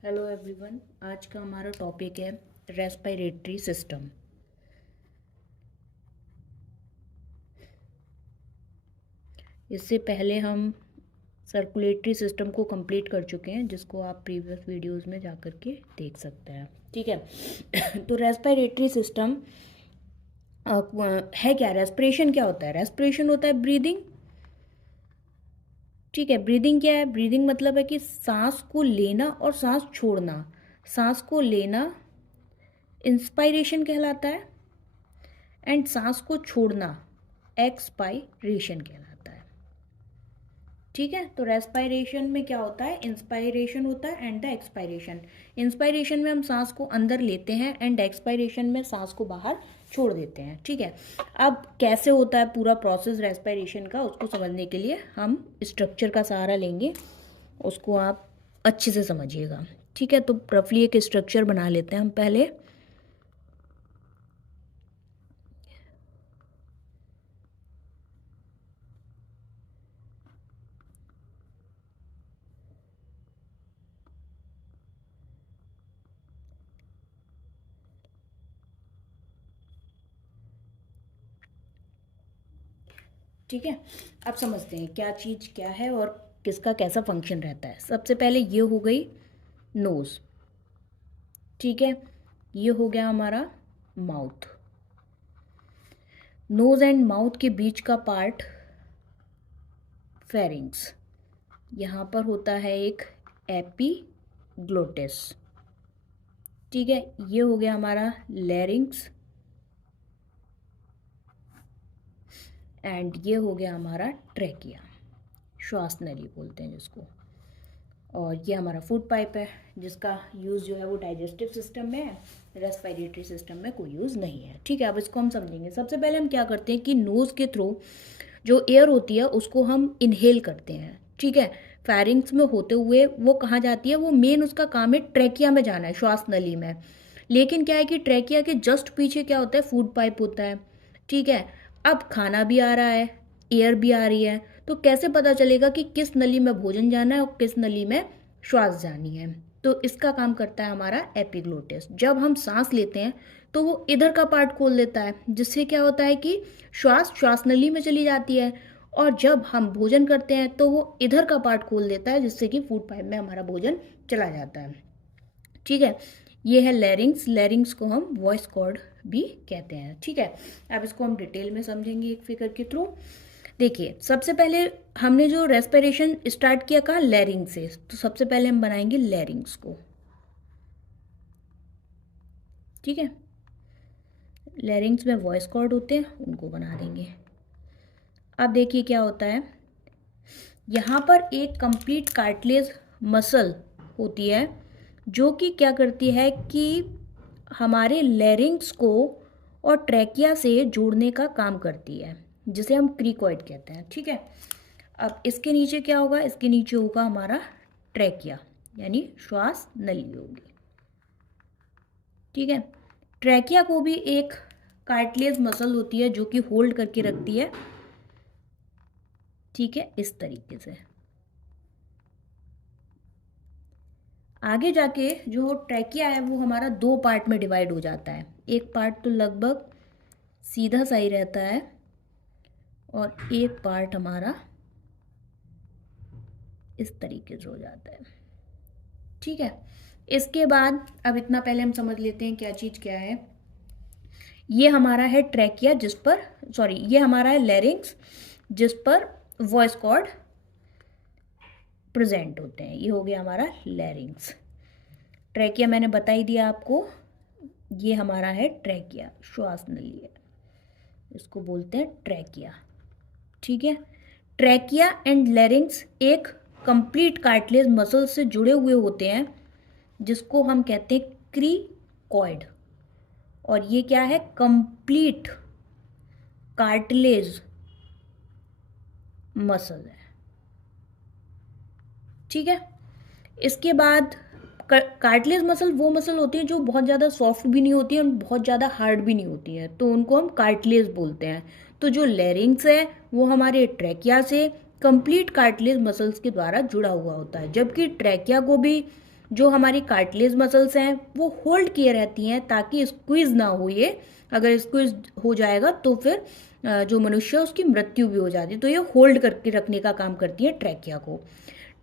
Hello everyone. आज का हमारा टॉपिक है रेस्पिरेटरी सिस्टम। इससे पहले हम सर्कुलेटरी सिस्टम को कंप्लीट कर चुके हैं, जिसको आप प्रीवियस वीडियोस में जा कर के देख सकते हैं। ठीक है। तो रेस्पिरेटरी सिस्टम है क्या? रेस्पिरेशन क्या होता है? रेस्पिरेशन होता है ब्रीदिंग। ठीक है। ब्रीदिंग क्या है? ब्रीदिंग मतलब है कि सांस को लेना और सांस छोड़ना। सांस को लेना इंस्पायरेशन कहलाता है एंड सांस को छोड़ना एक्सपायरेशन कहलाता है। ठीक है। तो रेस्पायरेशन में क्या होता है? इंस्पायरेशन होता है एंड द एक्सपायरेशन। इंस्पायरेशन में हम सांस को अंदर लेते हैं एंड एक्सपायरेशन में सांस को बाहर छोड़ देते हैं। ठीक है। अब कैसे होता है पूरा प्रोसेस रेस्पायरेशन का, उसको समझने के लिए हम स्ट्रक्चर का सहारा लेंगे। उसको आप अच्छे से समझिएगा। ठीक है। तो रफली एक स्ट्रक्चर बना लेते हैं हम पहले। ठीक है। अब समझते हैं क्या चीज़ क्या है और किसका कैसा फंक्शन रहता है। सबसे पहले ये हो गई नोज़। ठीक है। ये हो गया हमारा माउथ। नोज़ एंड माउथ के बीच का पार्ट फेरिंग्स। यहाँ पर होता है एक एपीग्लोटिस। ठीक है। ये हो गया हमारा लैरिंग्स एंड ये हो गया हमारा ट्रैकिया, श्वास नली बोलते हैं जिसको। और ये हमारा फूड पाइप है, जिसका यूज़ जो है वो डाइजेस्टिव सिस्टम में है, रेस्पिरेटरी सिस्टम में कोई यूज़ नहीं है। ठीक है। अब इसको हम समझेंगे। सबसे पहले हम क्या करते हैं कि नोज़ के थ्रू जो एयर होती है उसको हम इनहेल करते हैं। ठीक है। फेरिंग्स में होते हुए वो कहाँ जाती है? वो मेन उसका काम है ट्रैकिया में जाना है, श्वास नली में। लेकिन क्या है कि ट्रैकिया के जस्ट पीछे क्या होता है? फूड पाइप होता है। ठीक है। अब खाना भी आ रहा है, एयर भी आ रही है, तो कैसे पता चलेगा कि किस नली में भोजन जाना है और किस नली में श्वास जानी है? तो इसका काम करता है हमारा एपिग्लोटिस। जब हम सांस लेते हैं तो वो इधर का पार्ट खोल देता है, जिससे क्या होता है कि श्वास नली में चली जाती है। और जब हम भोजन करते हैं तो वो इधर का पार्ट खोल देता है, जिससे कि फूड पाइप में हमारा भोजन चला जाता है। ठीक है। ये है लैरिंग्स। लैरिंग्स को हम वॉइस कॉर्ड भी कहते हैं। ठीक है। अब इसको हम डिटेल में समझेंगे एक फिगर के थ्रू। देखिए, सबसे पहले हमने जो रेस्पिरेशन स्टार्ट किया कहा लैरिंग से, तो सबसे पहले हम बनाएंगे लैरिंग्स को। ठीक है। लैरिंग्स में वॉइस कॉर्ड होते हैं, उनको बना देंगे। अब देखिए क्या होता है, यहाँ पर एक कंप्लीट कार्टिलेज मसल होती है, जो कि क्या करती है कि हमारे लैरिंग्स को और ट्रैकिया से जोड़ने का काम करती है, जिसे हम क्रिकॉइड कहते हैं। ठीक है। अब इसके नीचे क्या होगा? इसके नीचे होगा हमारा ट्रैकिया, यानी श्वास नली होगी। ठीक है। ट्रैकिया को भी एक कार्टिलेज मसल होती है जो कि होल्ड करके रखती है। ठीक है। इस तरीके से आगे जाके जो ट्रैकिया है वो हमारा दो पार्ट में डिवाइड हो जाता है। एक पार्ट तो लगभग सीधा सा ही रहता है और एक पार्ट हमारा इस तरीके से हो जाता है। ठीक है। इसके बाद अब इतना पहले हम समझ लेते हैं क्या चीज़ क्या है। ये हमारा है ट्रैकिया, जिस पर ये हमारा है लैरिंग्स, जिस पर वॉइस कॉर्ड प्रेजेंट होते हैं। ये हो गया हमारा लैरिंग्स। ट्रैकिया मैंने बता ही दिया आपको, ये हमारा है ट्रैकिया, श्वास नली है, इसको बोलते हैं ट्रैकिया। ठीक है। ट्रैकिया एंड लैरिंग्स एक कंप्लीट कार्टिलेज मसल से जुड़े हुए होते हैं, जिसको हम कहते हैं क्रीकॉइड। और ये क्या है? कंप्लीट कार्टिलेज मसल है। ठीक है। इसके बाद कार्टिलेज मसल वो मसल होती है जो बहुत ज़्यादा सॉफ्ट भी नहीं होती है और बहुत ज़्यादा हार्ड भी नहीं होती है, तो उनको हम कार्टिलेज बोलते हैं। तो जो लैरिंग्स है वो हमारे ट्रैकिया से कंप्लीट कार्टिलेज मसल्स के द्वारा जुड़ा हुआ होता है, जबकि ट्रैकिया को भी जो हमारी कार्टिलेज मसल्स हैं वो होल्ड किए रहती हैं ताकि स्क्वीज ना हो। ये अगर स्क्वीज हो जाएगा तो फिर जो मनुष्य है उसकी मृत्यु भी हो जाती है। तो ये होल्ड करके रखने का काम करती है ट्रैकिया को।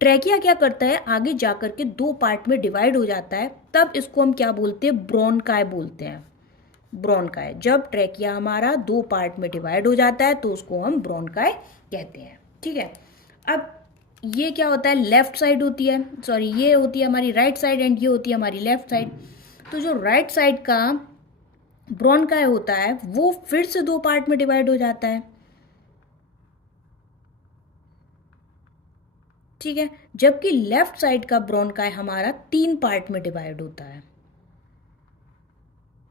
ट्रैकिया क्या करता है, आगे जाकर के दो पार्ट में डिवाइड हो जाता है, तब इसको हम क्या बोलते हैं, ब्रोंकाई बोलते हैं। ब्रोंकाई, जब ट्रैकिया हमारा दो पार्ट में डिवाइड हो जाता है तो उसको हम ब्रोंकाई कहते हैं। ठीक है, अब ये क्या होता है, लेफ्ट साइड होती है, सॉरी ये होती है हमारी राइट साइड एंड ये होती है हमारी लेफ्ट साइड। तो जो राइट साइड का ब्रोंकाई होता है वो फिर से दो पार्ट में डिवाइड हो जाता है। ठीक है, जबकि लेफ्ट साइड का ब्रोंकाई हमारा तीन पार्ट में डिवाइड होता है।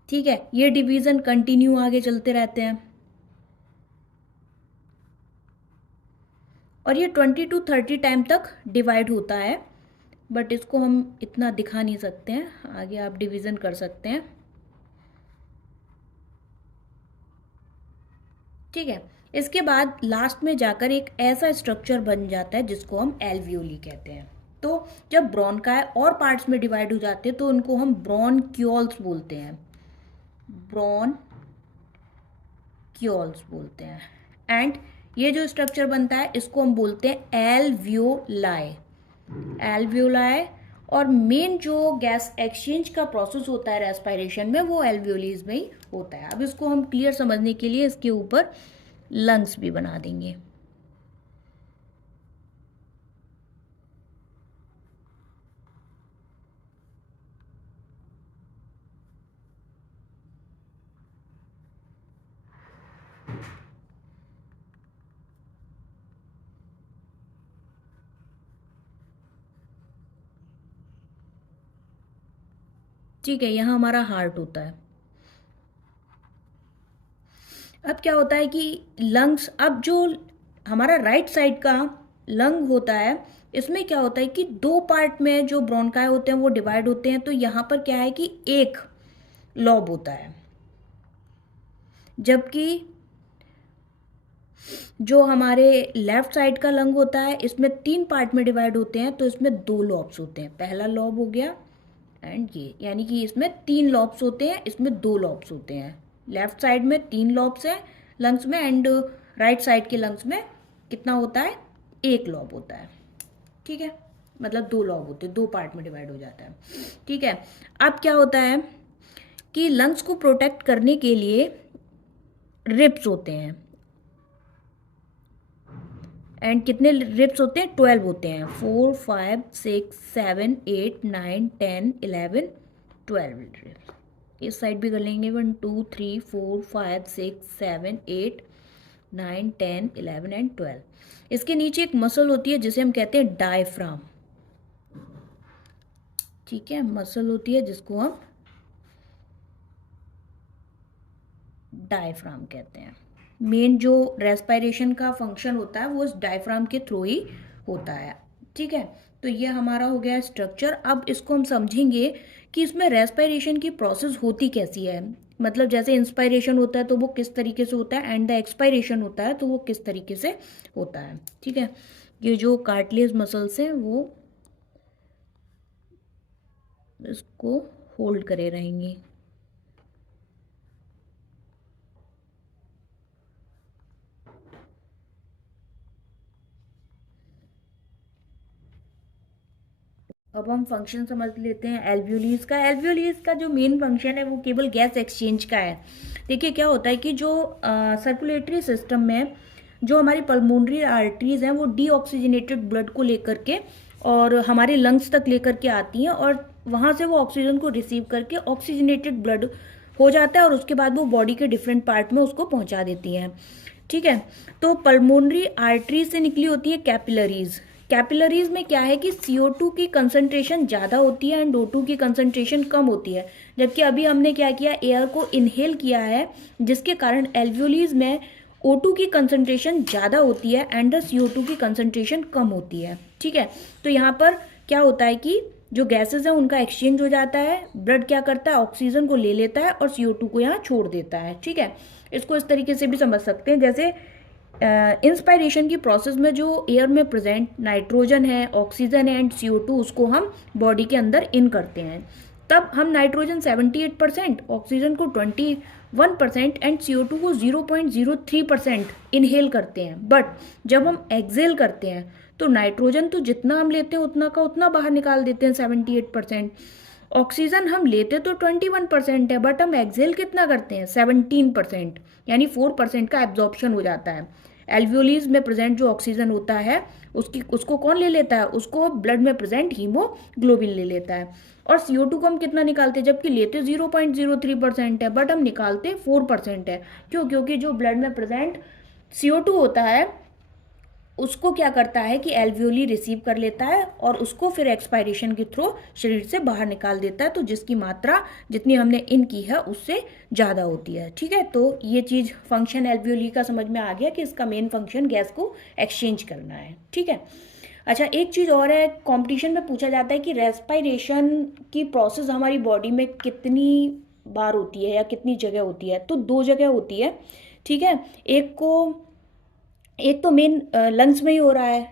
ठीक है, ये डिवीजन कंटिन्यू आगे चलते रहते हैं और ये 20 to 30 टाइम तक डिवाइड होता है, बट इसको हम इतना दिखा नहीं सकते हैं, आगे आप डिवीजन कर सकते हैं। ठीक है, इसके बाद लास्ट में जाकर एक ऐसा स्ट्रक्चर बन जाता है जिसको हम एल्वियोली कहते हैं। तो जब ब्रोंकाई और पार्ट्स में डिवाइड हो जाते हैं तो उनको हम ब्रोंक्यूल्स बोलते हैं, ब्रोंक्यूल्स बोलते हैं। एंड ये जो स्ट्रक्चर बनता है इसको हम बोलते हैं एल्वियोलाई। एल्वियोलाई, और मेन जो गैस एक्सचेंज का प्रोसेस होता है रेस्पिरेशन में वो एल्वियोलीज में ही होता है। अब इसको हम क्लियर समझने के लिए इसके ऊपर लंग्स भी बना देंगे। ठीक है, यहाँ हमारा हार्ट होता है। अब क्या होता है कि लंग्स, अब जो हमारा राइट साइड का लंग होता है इसमें क्या होता है कि दो पार्ट में जो ब्रोंकाई होते हैं वो डिवाइड होते हैं। तो यहाँ पर क्या है कि एक लॉब होता है, जबकि जो हमारे लेफ्ट साइड का लंग होता है इसमें तीन पार्ट में डिवाइड होते हैं, तो इसमें दो लॉब्स होते हैं। पहला लॉब हो गया एंड ये, यानी कि इसमें तीन लॉब्स होते हैं, इसमें दो लॉब्स होते हैं। लेफ्ट साइड में तीन लॉब्स हैं लंग्स में एंड राइट साइड के लंग्स में कितना होता है, एक लॉब होता है। ठीक है, मतलब दो लॉब होते हैं, दो पार्ट में डिवाइड हो जाता है। ठीक है, अब क्या होता है कि लंग्स को प्रोटेक्ट करने के लिए रिब्स होते हैं, एंड कितने रिब्स होते हैं, 12 होते हैं। 4 5 6 7 8 9 10 11 12 रिब्स। इस साइड भी कर लेंगे, 1 2 3 4 5 6 7 8 9 10 11 एंड 12। इसके नीचे एक मसल होती है जिसे हम कहते हैं डायफ्राम। ठीक है, मसल होती है जिसको हम डायफ्राम कहते हैं। मेन जो रेस्पिरेशन का फंक्शन होता है वो इस डायफ्राम के थ्रू ही होता है। ठीक है, तो ये हमारा हो गया स्ट्रक्चर। अब इसको हम समझेंगे कि इसमें रेस्पिरेशन की प्रोसेस होती कैसी है, मतलब जैसे इंस्पायरेशन होता है तो वो किस तरीके से होता है एंड द एक्सपायरेशन होता है तो वो किस तरीके से होता है। ठीक है, ये जो कार्टिलेज मसल्स हैं वो इसको होल्ड करे रहेंगी। अब हम फंक्शन समझ लेते हैं एल्वियोलीज का। एल्वियोलीज का जो मेन फंक्शन है वो केवल गैस एक्सचेंज का है। देखिए क्या होता है कि जो सर्कुलेटरी सिस्टम में जो हमारी पल्मोनरी आर्टरीज हैं वो डीऑक्सीजनेटेड ब्लड को लेकर के और हमारे लंग्स तक लेकर के आती हैं और वहाँ से वो ऑक्सीजन को रिसीव करके ऑक्सीजनेटेड ब्लड हो जाता है और उसके बाद वो बॉडी के डिफरेंट पार्ट में उसको पहुँचा देती हैं। ठीक है, तो पल्मोनरी आर्टरीज से निकली होती है कैपिलरीज। कैपिलरीज में क्या है कि CO2 की कंसंट्रेशन ज़्यादा होती है एंड O2 की कंसंट्रेशन कम होती है, जबकि अभी हमने क्या किया, एयर को इनहेल किया है जिसके कारण एल्वियोलीज में O2 की कंसंट्रेशन ज़्यादा होती है एंड CO2 की कंसंट्रेशन कम होती है। ठीक है, तो यहाँ पर क्या होता है कि जो गैसेज हैं उनका एक्सचेंज हो जाता है, ब्लड क्या करता है, ऑक्सीजन को ले लेता है और CO2 को यहाँ छोड़ देता है। ठीक है, इसको इस तरीके से भी समझ सकते हैं, जैसे इंस्पायरेशन की प्रोसेस में जो एयर में प्रेजेंट नाइट्रोजन है, ऑक्सीजन है एंड CO2 उसको हम बॉडी के अंदर इन करते हैं। तब हम नाइट्रोजन 78%, ऑक्सीजन को 21% एंड CO2 को 0.03% इनहेल करते हैं। बट जब हम एक्सेल करते हैं तो नाइट्रोजन तो जितना हम लेते हैं उतना का उतना बाहर निकाल देते हैं 78%। ऑक्सीजन हम लेते तो 21% है, बट हम एक्सेल कितना करते हैं 17%, यानी 4% का एब्जॉर्प्शन हो जाता है। एल्वियोलीज में प्रेजेंट जो ऑक्सीजन होता है उसको कौन ले लेता है, उसको ब्लड में प्रेजेंट हीमोग्लोबिन ले लेता है। और CO2 को हम कितना निकालते हैं, जबकि लेते 0.03% है बट हम निकालते 4% है। क्यों? क्योंकि जो ब्लड में प्रेजेंट CO2 होता है उसको क्या करता है कि एल्वियोली रिसीव कर लेता है और उसको फिर एक्सपायरेशन के थ्रू शरीर से बाहर निकाल देता है, तो जिसकी मात्रा जितनी हमने इन की है उससे ज़्यादा होती है। ठीक है, तो ये चीज़ फंक्शन एल्वियोली का समझ में आ गया कि इसका मेन फंक्शन गैस को एक्सचेंज करना है। ठीक है, अच्छा एक चीज़ और है, कंपटीशन में पूछा जाता है कि रेस्पायरेशन की प्रोसेस हमारी बॉडी में कितनी बार होती है या कितनी जगह होती है, तो 2 जगह होती है। ठीक है, एक तो मेन लंग्स में ही हो रहा है,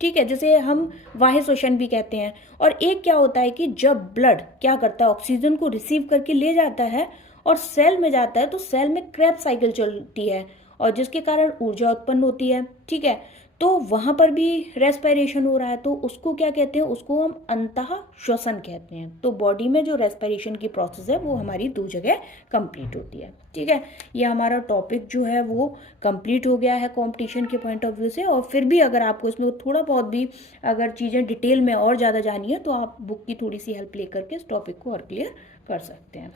ठीक है, जैसे हम वाह्य श्वसन भी कहते हैं। और एक क्या होता है कि जब ब्लड क्या करता है, ऑक्सीजन को रिसीव करके ले जाता है और सेल में जाता है, तो सेल में क्रेब्स साइकिल चलती है और जिसके कारण ऊर्जा उत्पन्न होती है। ठीक है, तो वहाँ पर भी रेस्पिरेशन हो रहा है, तो उसको क्या कहते हैं, उसको हम अंतः श्वसन कहते हैं। तो बॉडी में जो रेस्पिरेशन की प्रोसेस है वो हमारी 2 जगह कंप्लीट होती है। ठीक है, ये हमारा टॉपिक जो है वो कंप्लीट हो गया है कंपटीशन के पॉइंट ऑफ व्यू से। और फिर भी अगर आपको इसमें थोड़ा बहुत भी अगर चीज़ें डिटेल में और ज़्यादा जानी है तो आप बुक की थोड़ी सी हेल्प ले करके इस टॉपिक को और क्लियर कर सकते हैं।